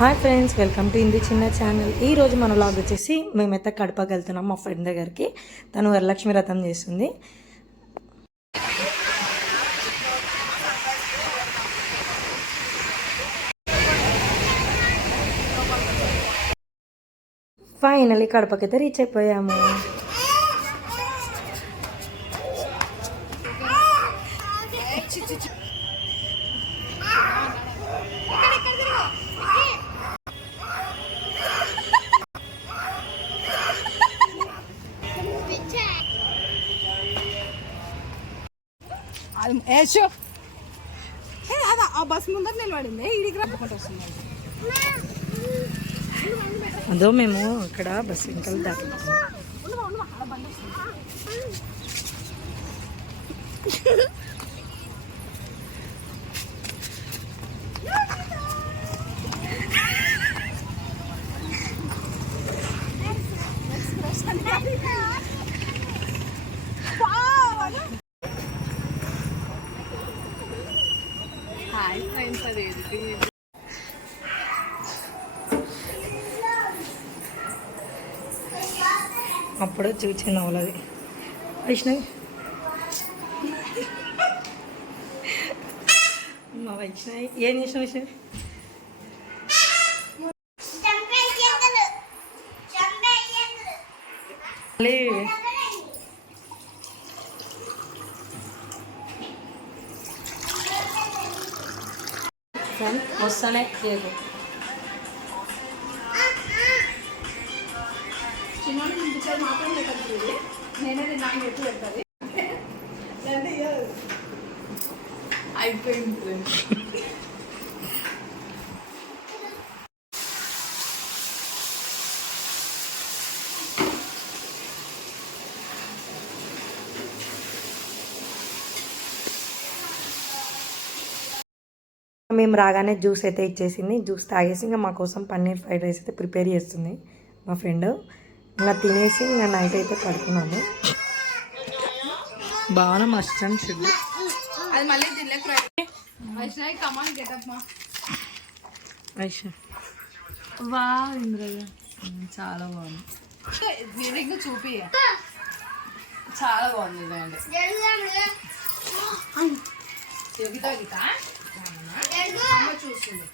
Hi friends, welcome to ఇంది చిన్న channel. ఈరోజు మన వ్లాగ్ వచ్చేసి మేమైతే కడపకి వెళ్తున్నాం మా ఫ్రెండ్ దగ్గరికి. తను వరలక్ష్మి వ్రతం చేస్తుంది. ఫైనలీ కడపకైతే రీచ్ అయిపోయాము. ఆ బస్ ముందర నిలబడింది ఇడికి రప్పుకుంటూ వస్తుంది. అదో మేము ఇక్కడ బస్ ఇంకా దాటుతున్నాం. అప్పుడు చూచి నవ్వులది వైష్ణవి మా వైష్ణవి ఏం చేసిన వైష్ణవి వస్తానే కేకు మాత్రం పెట్టదు, నేనే నాకు ఎప్పుడు పెడతాది అయిపోయింది. మేము రాగానే జ్యూస్ అయితే ఇచ్చేసింది. జ్యూస్ తాగేసి ఇంకా మా కోసం పన్నీర్ ఫ్రైడ్ రైస్ అయితే ప్రిపేర్ చేస్తుంది మా ఫ్రెండ్. ఇంకా తినేసి ఇంకా నైట్ అయితే పడుకున్నాము. బాగా మస్ట్ అండ్ షుడ్ అది మళ్ళీ వైష్ణవి కమాన్ గెటప్ మా వా ఇంద్రయ్య చాలా బాగుంది. వీడికి చూపి చాలా బాగుంది. చూస్తుంది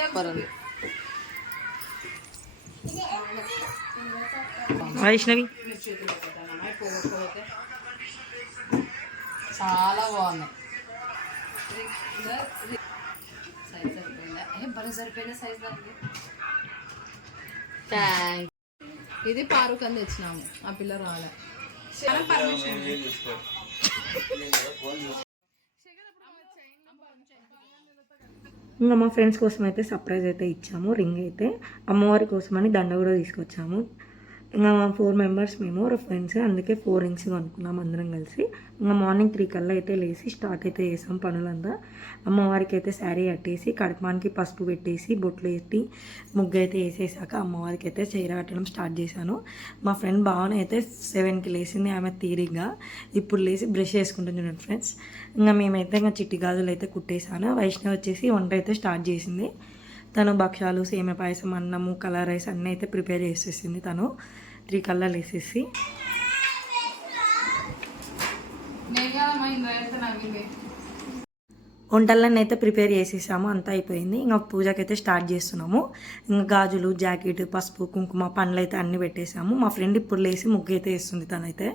సూపర్ ఉంది. వైష్ణవి చాలా బాగున్నాయి. సైజ్ సరిపోయిందా? భలే సరిపోయిన సైజ్ దానికి. ఇది పారుకని తెచ్చినాము, ఆ పిల్ల రాలే. పర్మిషన్ ఇంకా మా ఫ్రెండ్స్ కోసం అయితే సర్ప్రైజ్ అయితే ఇచ్చాము. రింగ్ అయితే అమ్మవారి కోసమని దండ కూడా తీసుకొచ్చాము. ఇంకా 4 మెంబర్స్ మేము ఫ్రెండ్స్, అందుకే 4 రింగ్స్ కొనుక్కున్నాం అందరం కలిసి. ఇంకా మార్నింగ్ 3 కల్లా అయితే లేచి స్టార్ట్ అయితే చేసాం పనులంతా. అమ్మవారికి అయితే శారీ కట్టేసి కడపానికి పసుపు పెట్టేసి బొట్లు ఎత్తి ముగ్గు అయితే వేసేసాక అమ్మవారికి అయితే చీర కట్టడం స్టార్ట్ చేశాను. మా ఫ్రెండ్ భావన అయితే 7కి లేచింది. ఆమె తీరిగ్గా ఇప్పుడు లేచి బ్రష్ చేసుకుంటుంది చూడండి ఫ్రెండ్స్. ఇంకా మేమైతే ఇంకా చిట్టి గాజులు అయితే కుట్టేశాను. వైష్ణవి వచ్చేసి వంట అయితే స్టార్ట్ చేసింది. తను భక్షాలు, సేమియా పాయసం, అన్నము, కలర్ రైస్ అన్నీ అయితే ప్రిపేర్ చేసేసింది. తను 3 కల్లా వేసేసి వంటలన్నీ అయితే ప్రిపేర్ చేసేసాము. అంతా అయిపోయింది. ఇంకా పూజకైతే స్టార్ట్ చేస్తున్నాము. ఇంకా గాజులు, జాకెట్, పసుపు, కుంకుమ, పండ్లు అయితే అన్నీ పెట్టేసాము. మా ఫ్రెండ్ ఇప్పుడు లేసి ముగ్గు అయితే వేస్తుంది. తనైతే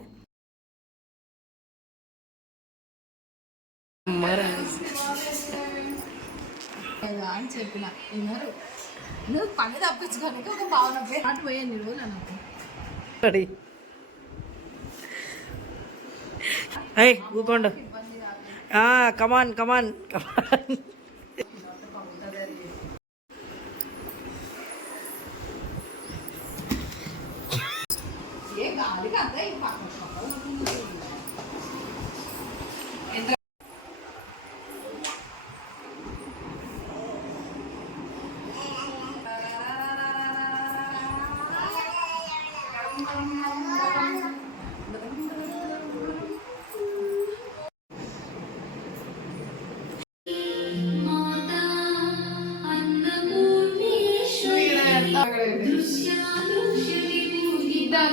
అని చెప్పిన నువ్వు పని తప్పించుకోనికి ఒక భావన అటు పోయాను రోజులు నాకు. ఊకోండు. కమాన్ కమాన్ కమాన్. ఏ గాలికి అంతా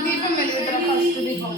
దీపం వెలుగుతారా ఫస్ట్ దీపం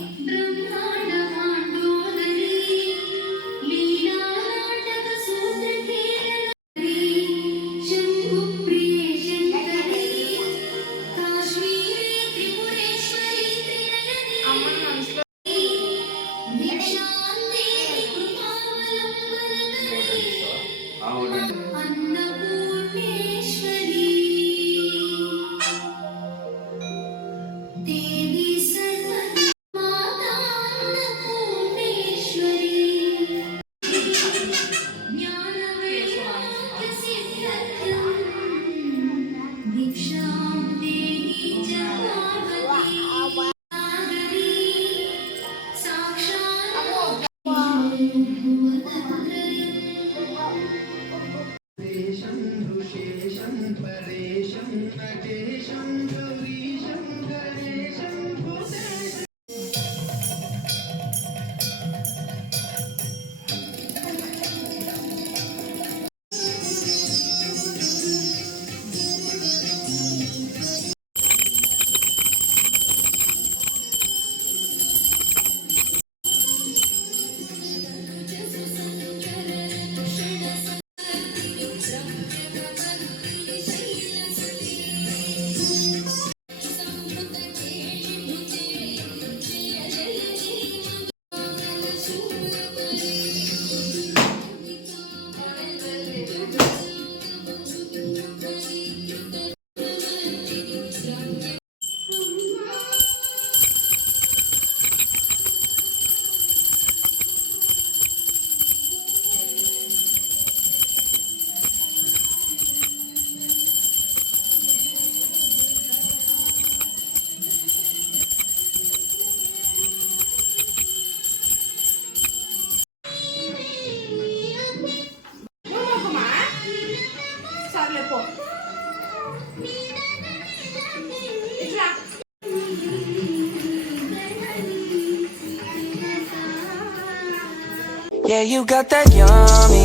Yeah, you got that yummy,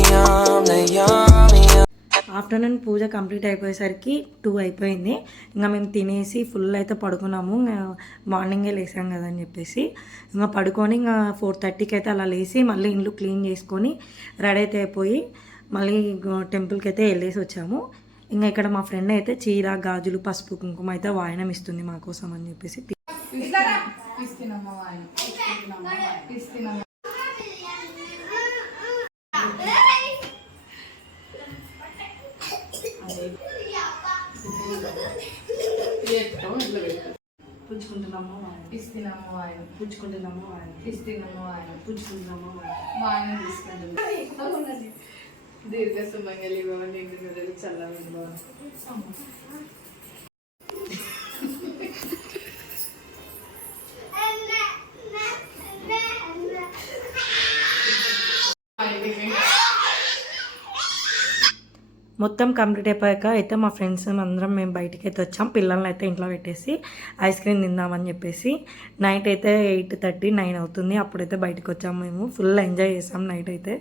yummy. Afternoon పూజ కంప్లీట్ అయిపోయేసరికి 2 అయిపోయింది. ఇంకా మేము తినేసి ఫుల్ అయితే పడుకున్నాము. ఇంకా మార్నింగే లేసాం కదా అని చెప్పేసి ఇంకా పడుకొని ఇంకా 4:30కి అయితే అలా లేసి మళ్ళీ ఇండ్లు క్లీన్ చేసుకొని రెడీ అయితే అయిపోయి మళ్ళీ టెంపుల్కి అయితే వెళ్ళేసి వచ్చాము. ఇంకా ఇక్కడ మా ఫ్రెండ్ అయితే చీర గాజులు పసుపు కుంకుమ అయితే వాయనం ఇస్తుంది మా కోసం అని చెప్పేసి పుచ్చుకుంటున్నాము ఇస్తున్నాము ఆయన పుచ్చుకుంటున్నాము ఇస్తున్నాము ఆయన పుచ్చుకుంటున్నాము ఆయన తీసుకుంటున్నాము దీర్ఘ సుమంగళి భవన్ ఇంటి చల్లవి భవన్ మొత్తం కంప్లీట్ అయిపోయాక అయితే మా ఫ్రెండ్స్ అందరం మేము బయటికి అయితే వచ్చాం. పిల్లల్ని అయితే ఇంట్లో పెట్టేసి ఐస్ క్రీమ్ తిందామని చెప్పేసి నైట్ అయితే 8:30, 9 అవుతుంది. అప్పుడైతే బయటకు వచ్చాము. మేము ఫుల్ ఎంజాయ్ చేసాం నైట్ అయితే.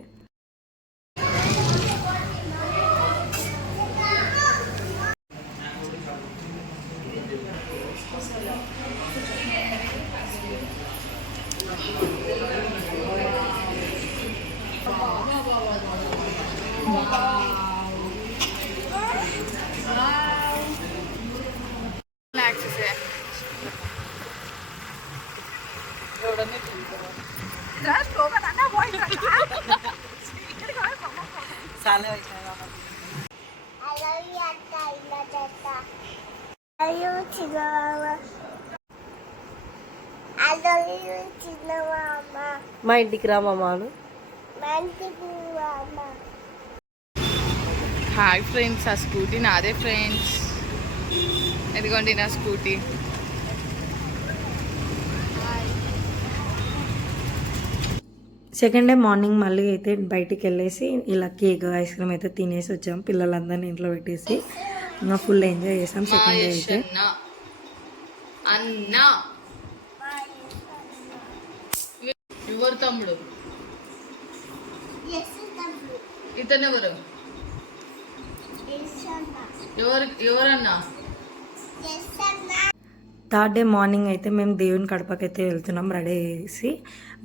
మా ఇంటికి రామాను. హాయ్ ఫ్రెండ్స్, ఆ స్కూటీ నాదే ఫ్రెండ్స్. ఎదిగోండి నా స్కూటీ. సెకండ్ డే మార్నింగ్ మళ్ళీ అయితే బయటికి వెళ్ళేసి ఇలా కేక్ ఐస్ క్రీమ్ అయితే తినేసి వచ్చాం. పిల్లలందరినీ ఇంట్లో పెట్టేసి ఇంకా ఫుల్ ఎంజాయ్ చేసాం సెకండ్ డే అయితే. అన్నా ఎవరు తమ్ముడు? ఇతను ఎవరు? ఎవరన్నా? థర్డ్ డే మార్నింగ్ అయితే మేము దేవుని కడపకైతే వెళ్తున్నాం రెడీ చేసి.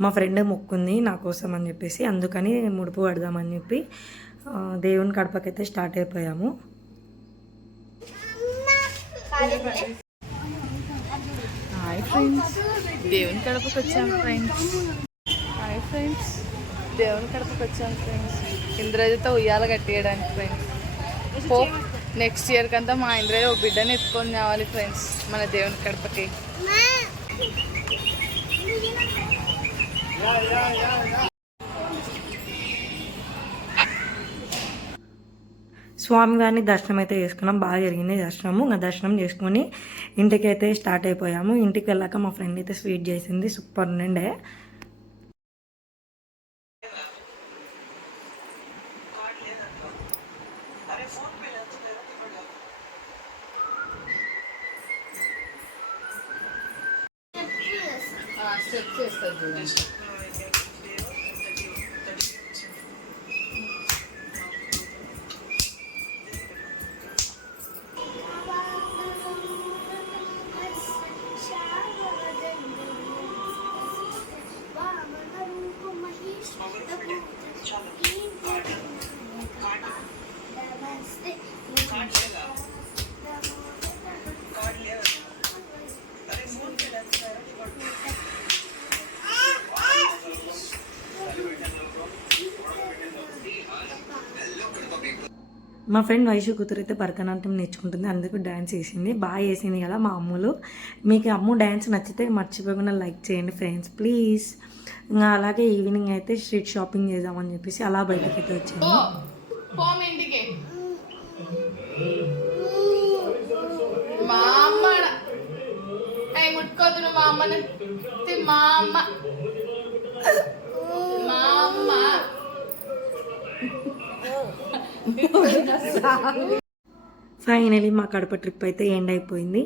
మా ఫ్రెండ్ మొక్కుంది నా కోసం అని చెప్పేసి, అందుకని ముడుపు పడదామని చెప్పి దేవుని కడపకైతే స్టార్ట్ అయిపోయాము. హాయ్ ఫ్రెండ్స్, దేవుని కడపకి వచ్చాం ఫ్రెండ్స్. హాయ్ ఫ్రెండ్స్, దేవుని కడపకి వచ్చాం ఫ్రెండ్స్. ఇంద్రజితో ఉయ్యాల కట్టేయడానికి ఫ్రెండ్స్. నెక్స్ట్ ఇయర్ కంతా మా ఇంద్రయ్య ఒక బిడ్డని ఎత్తుకొని రావాలి ఫ్రెండ్స్ మన దేవుని కడపకి. స్వామివారిని దర్శనం అయితే చేసుకున్నాం. బాగా జరిగింది దర్శనము. ఇంకా దర్శనం చేసుకొని ఇంటికి అయితే స్టార్ట్ అయిపోయాము. ఇంటికి వెళ్ళాక మా ఫ్రెండ్ అయితే స్వీట్ చేసింది, సూపర్ ఉండే. స్టెప్ చేస్తారు చూడండి. మా ఫ్రెండ్ వైషు కూతురు అయితే భరతనాట్యం నేర్చుకుంటుంది, అందుకు డ్యాన్స్ వేసింది. బాగా వేసింది కదా మా అమ్ములు. మీకు అమ్ము డ్యాన్స్ నచ్చితే మర్చిపోకుండా లైక్ చేయండి ఫ్రెండ్స్ ప్లీజ్. ఇంకా అలాగే ఈవినింగ్ అయితే స్ట్రీట్ షాపింగ్ చేద్దామని చెప్పేసి అలా బయటకి అయితే వచ్చాము. మా అమ్మ ముట్టుకోదు, మా అమ్మని మా అమ్మ మా అమ్మ. ఫైనలీ మా కడప ట్రిప్ అయితే ఎండ్ అయిపోయింది.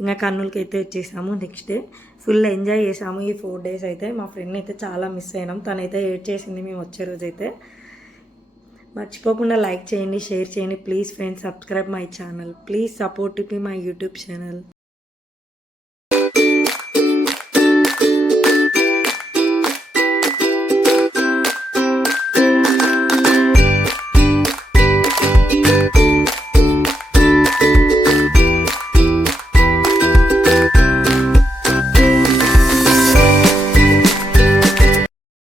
ఇంకా కర్నూలుకి అయితే వచ్చేసాము. నెక్స్ట్ డే ఫుల్ ఎంజాయ్ చేసాము. ఈ 4 days అయితే మా ఫ్రెండ్ అయితే చాలా మిస్ అయినాం. తనైతే ఏడ్ చేసింది మేము వచ్చే రోజైతే. మర్చిపోకుండా లైక్ చేయండి, షేర్ చేయండి please friends. Subscribe my channel please. Support to my YouTube channel.